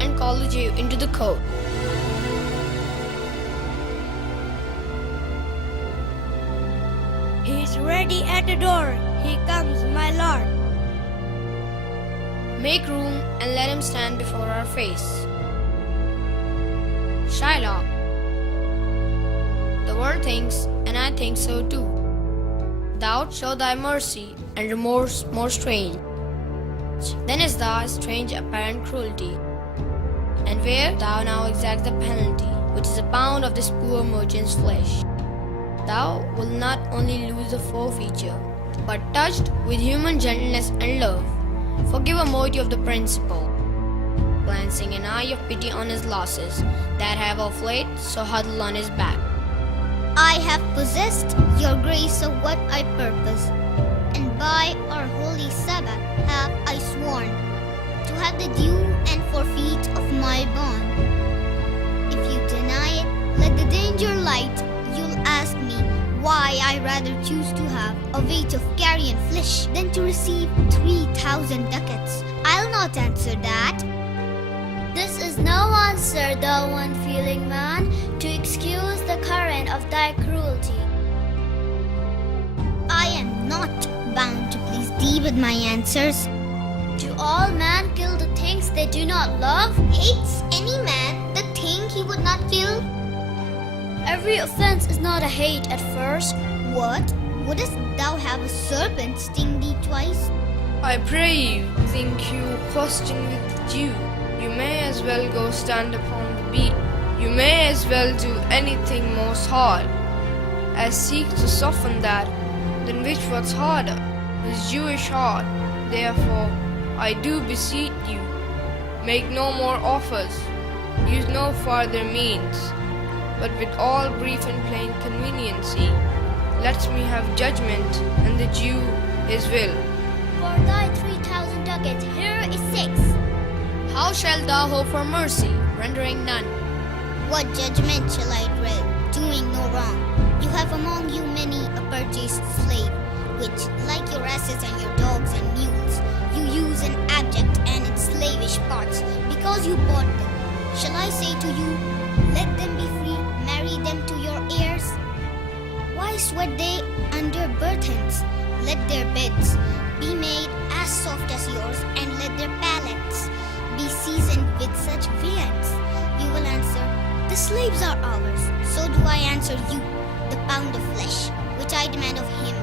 and call the Jew into the court. He is ready at the door. He comes, my lord. Make room and let him stand before our face. Shylock, the world thinks, and I think so too. Thou show thy mercy and remorse more strange than is thy strange apparent cruelty. And where thou now exact the penalty, which is a pound of this poor merchant's flesh, thou wilt not only lose the forfeiture, but touched with human gentleness and love, forgive a moiety of the principal, glancing an eye of pity on his losses that have of late so huddled on his back. I have possessed your grace of what I purpose, and by our holy Sabbath have I sworn to have the due and forfeit of my bond. If you deny it, let the danger light. You'll ask me why I rather choose to have a weight of carrion flesh than to receive 3,000 ducats. I'll not answer that. This is no answer, thou unfeeling man, to excuse the current of thy cruelty. I am not bound to please thee with my answers. Do all men kill the things they do not love? Hates any man the thing he would not kill? Every offense is not a hate at first. What? Wouldst thou have a serpent sting thee twice? I pray you, think you question with the Jew. You may as well go stand upon the beat. You may as well do anything most hard, as seek to soften that, than which what's harder, this Jewish heart. Therefore, I do beseech you, make no more offers, use no farther means, but with all brief and plain conveniency, let me have judgment, and the Jew his will. For thy 3,000 ducats, here is 6. How shalt thou hope for mercy, rendering none? What judgment shall I dread, doing no wrong? You have among you many a purchased slave, which, like your asses and your dogs and mules, you use in abject and in slavish parts, because you bought them. Shall I say to you, let them be free, marry them to your heirs? Why sweat they under burthens? Let their beds be made as soft as yours, and let their pallets be seasoned with such viands. You will answer, the slaves are ours. So do I answer you, the pound of flesh, which I demand of him,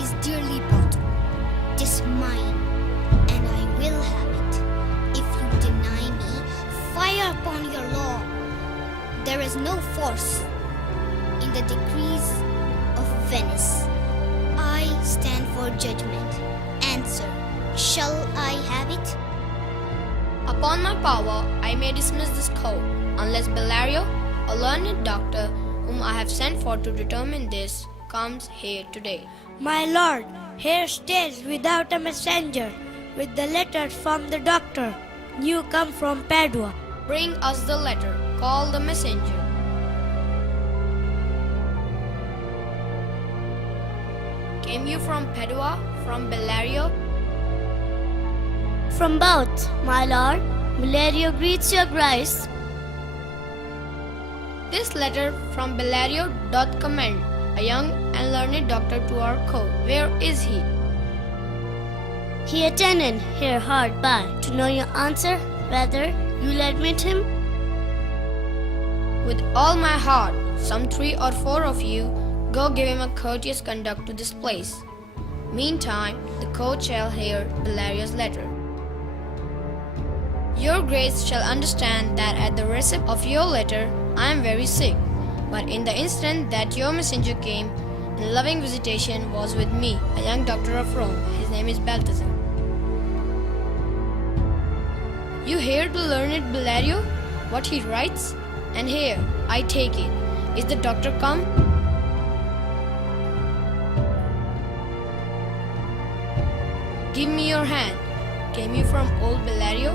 is dearly bought. 'Tis mine, and I will have it. If you deny me, fire upon your law. There is no force in the decrees of Venice. I stand for judgment. Answer, shall I have it? Upon my power, I may dismiss this court, unless Bellario, a learned doctor, whom I have sent for to determine this, comes here today. My lord, here stays without a messenger, with the letter from the doctor, new come from Padua. Bring us the letter, call the messenger. Came you from Padua, from Bellario? From both, my lord. Valerio greets your grace. This letter from Bellario doth commend a young and learned doctor to our court. Where is he? He attended here hard by. To know your answer, whether you'll admit him? With all my heart, some 3 or 4 of you, go give him a courteous conduct to this place. Meantime, the court shall hear Bellario's letter. Your grace shall understand that at the receipt of your letter, I am very sick. But in the instant that your messenger came, in loving visitation was with me, a young doctor of Rome. His name is Balthazar. You hear the learned Bellario, what he writes? And here, I take it. Is the doctor come? Give me your hand. Came you from old Bellario?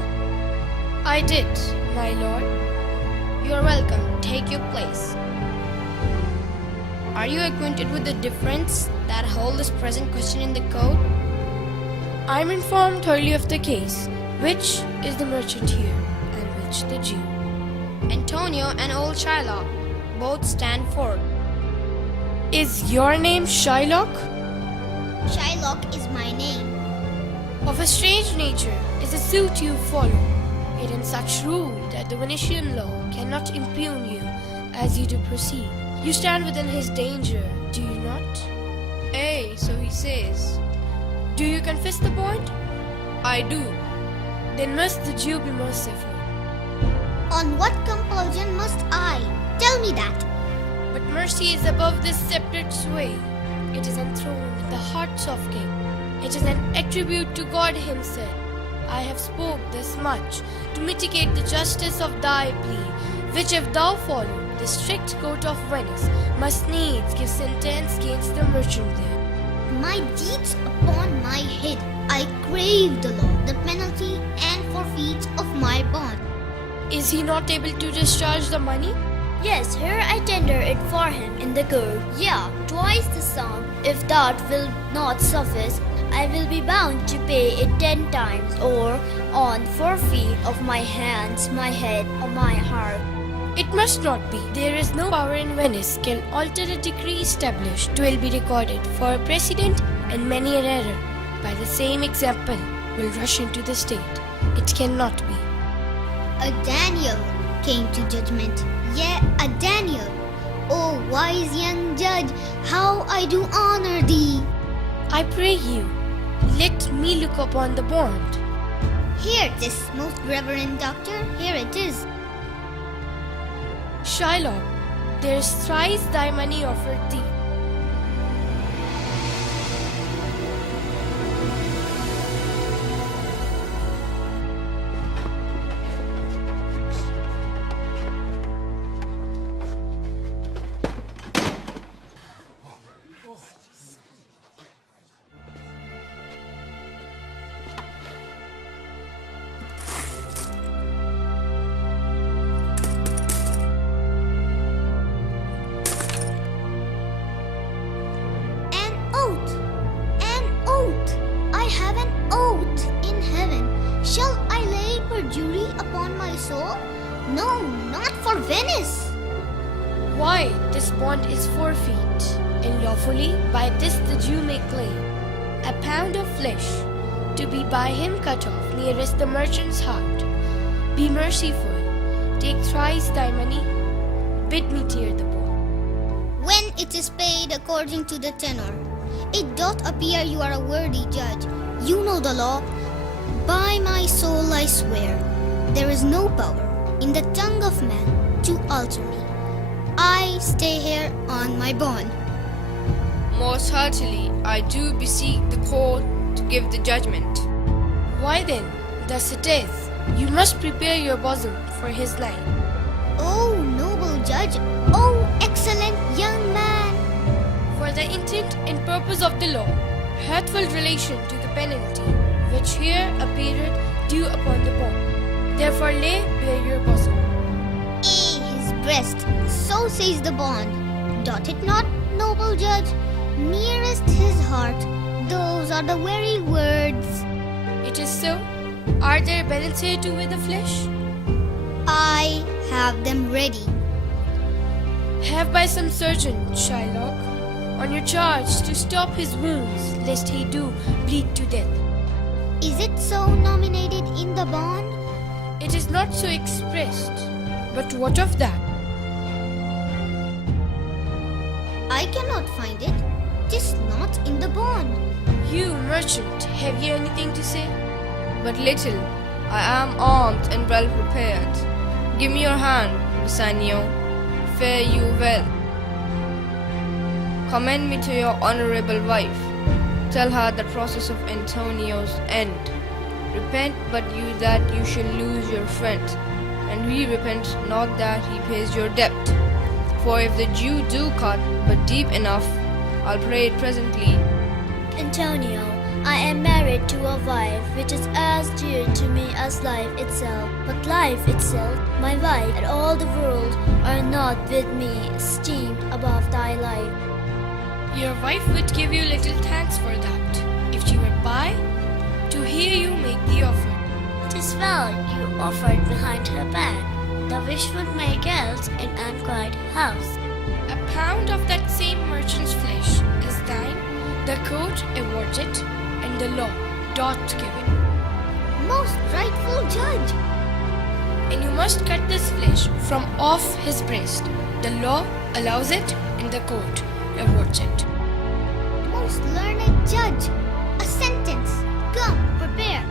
I did, my lord. You are welcome. Take your place. Are you acquainted with the difference that hold this present question in the court? I am informed thoroughly of the case, which is the merchant here, and with judge the Jew. Antonio and old Shylock both stand forth. Is your name Shylock? Shylock is my name. Of a strange nature is the suit you follow. It in such rule that the Venetian law cannot impugn you as you do proceed. You stand within his danger, do you not? Aye, so he says. Do you confess the bond? I do. Then must the Jew be merciful. On what compulsion must I? Tell me that. But mercy is above this sceptred sway. It is enthroned in the hearts of kings. It is an attribute to God himself. I have spoke this much to mitigate the justice of thy plea, which if thou follow, the strict court of Venice must needs give sentence against the merchant there. My deeds upon my head. I crave the law, the penalty and forfeit of my bond. Is he not able to discharge the money? Yes, here I tender it for him in the court. Yeah, twice the sum. If that will not suffice, I will be bound to pay it 10 times, or on forfeit of my hands, my head, or my heart. It must not be. There is no power in Venice can alter a decree established. 'Twill be recorded for a precedent, and many an error by the same example will rush into the state. It cannot be. A Daniel came to judgment. Yeah, a Daniel. O wise young judge, how I do honor thee. I pray you, let me look upon the bond. Here, this most reverend doctor, here it is. Shylock, there is thrice thy money offered thee. Shall I lay perjury upon my soul? No, not for Venice. Why, this bond is forfeit, and lawfully by this the Jew may claim a pound of flesh to be by him cut off nearest the merchant's heart. Be merciful, take thrice thy money, bid me tear the bond. When it is paid according to the tenor, it doth appear you are a worthy judge. You know the law. By my soul I swear, there is no power in the tongue of man to alter me. I stay here on my bond. Most heartily I do beseech the court to give the judgment. Why then, thus it is, you must prepare your bosom for his life. O noble judge, O excellent young man! For the intent and purpose of the law hath full relation to the penalty, which here appeareth due upon the bond. Therefore lay bare your bosom. His breast, so says the bond. Doth it not, noble judge? Nearest his heart, those are the very words. It is so. Are there banners here to weigh the flesh? I have them ready. Have by some surgeon, Shylock, on your charge to stop his wounds, lest he do bleed to death. Is it so nominated in the bond? It is not so expressed, but what of that? I cannot find it. 'Tis not in the bond. You, merchant, have you anything to say? But little. I am armed and well prepared. Give me your hand, Bassanio. Fare you well. Commend me to your honorable wife. Tell her the process of Antonio's end. Repent but you that you shall lose your friend, and we repent not that he pays your debt. For if the Jew do cut but deep enough, I'll pray it presently. Antonio, I am married to a wife which is as dear to me as life itself. But life itself, my wife, and all the world are not with me esteemed above thy life. Your wife would give you little thanks for that, if she were by, to hear you make the offer. is found you offered behind her back. The wish would make else in unquiet house. A pound of that same merchant's flesh is thine, the court awards it, and the law doth give it. Most rightful judge. And you must cut this flesh from off his breast. The law allows it, and the court awards it. Most learned judge. A sentence. Come, prepare.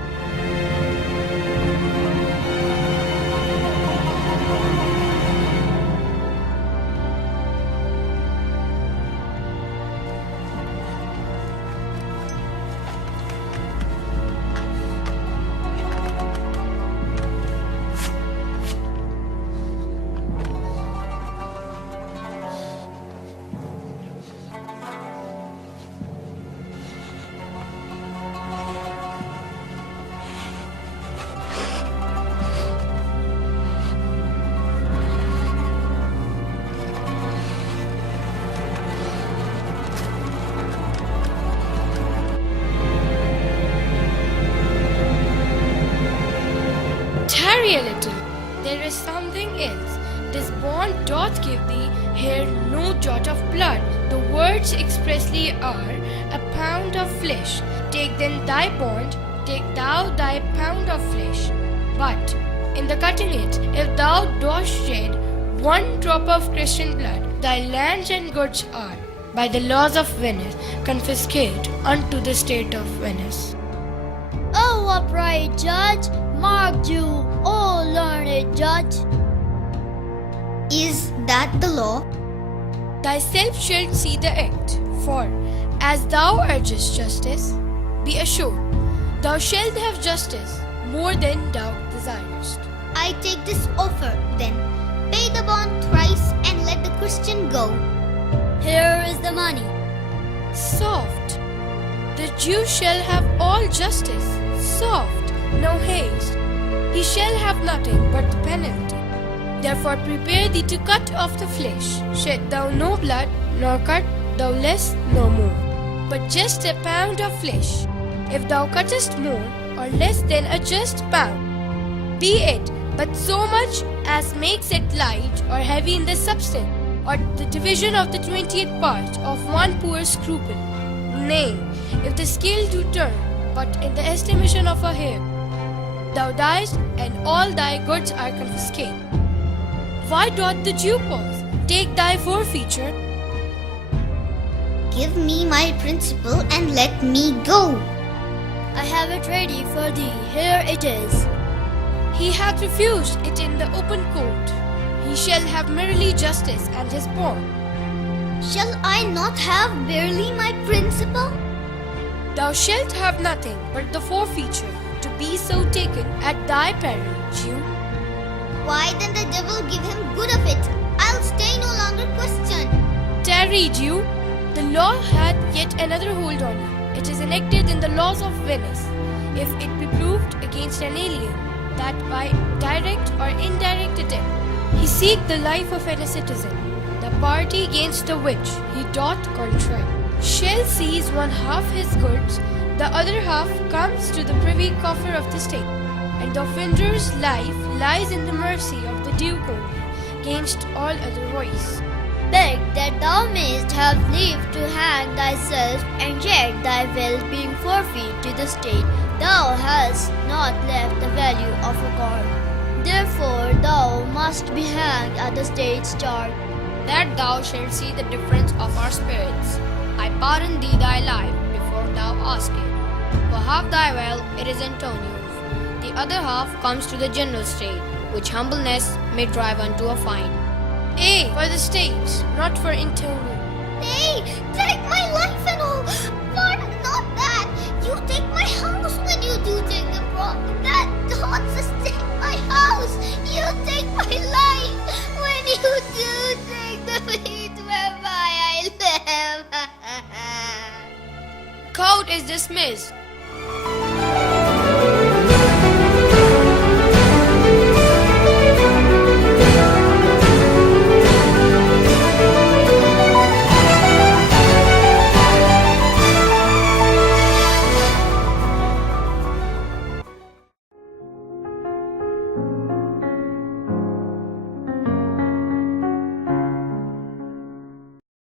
Tarry a little, there is something else. This bond doth give thee here no jot of blood. The words expressly are a pound of flesh. Take then thy bond, take thou thy pound of flesh. But in the cutting it, if thou dost shed one drop of Christian blood, thy lands and goods are, by the laws of Venice, confiscate unto the state of Venice. O upright judge, mark you, O learned judge. Is that the law? Thyself shalt see the act, for as thou urgest justice, be assured thou shalt have justice more than thou desirest. I take this offer, then. Pay the bond thrice and let the Christian go. Here is the money. Soft. The Jew shall have all justice. Soft, no haste. He shall have nothing but the penalty. Therefore prepare thee to cut off the flesh. Shed thou no blood, nor cut thou less nor more, but just a pound of flesh. If thou cuttest more or less than a just pound, be it but so much as makes it light or heavy in the substance, or the division of the 20th part of one poor scruple. Nay, if the scale do turn, but in the estimation of a hair, thou diest, and all thy goods are confiscated. Why doth the Jew pause? Take thy forfeiture. Give me my principal and let me go. I have it ready for thee. Here it is. He hath refused it in the open court. He shall have merely justice and his bond. Shall I not have barely my principal? Thou shalt have nothing but the forfeiture, to be so taken at thy peril, Jew. Why then the devil give him good of it? I'll stay no longer questioned. Tarry, Jew. The law hath yet another hold on you. It is enacted in the laws of Venice. If it be proved against an alien, that by direct or indirect attempt he seek the life of any citizen, the party against the which he doth contract shall seize one half his goods, the other half comes to the privy coffer of the state, and the offender's life lies in the mercy of the Duke only, against all other voice. Beg that thou mayst have leave to hang thyself, and yet thy will being forfeit to the state, thou hast not left the value of a coin. Therefore thou must be hanged at the state's charge. That thou shalt see the difference of our spirits. I pardon thee thy life before thou ask it. For half thy wealth it is Antonio's, the other half comes to the general state, which humbleness may drive unto a fine. Ay, for the states, not for Antonio. Nay, take my life and all. Pardon not that. You take my house when you do take the profit. That doth sustain my house. You take my life when you do take the meat whereby I live. Court is dismissed.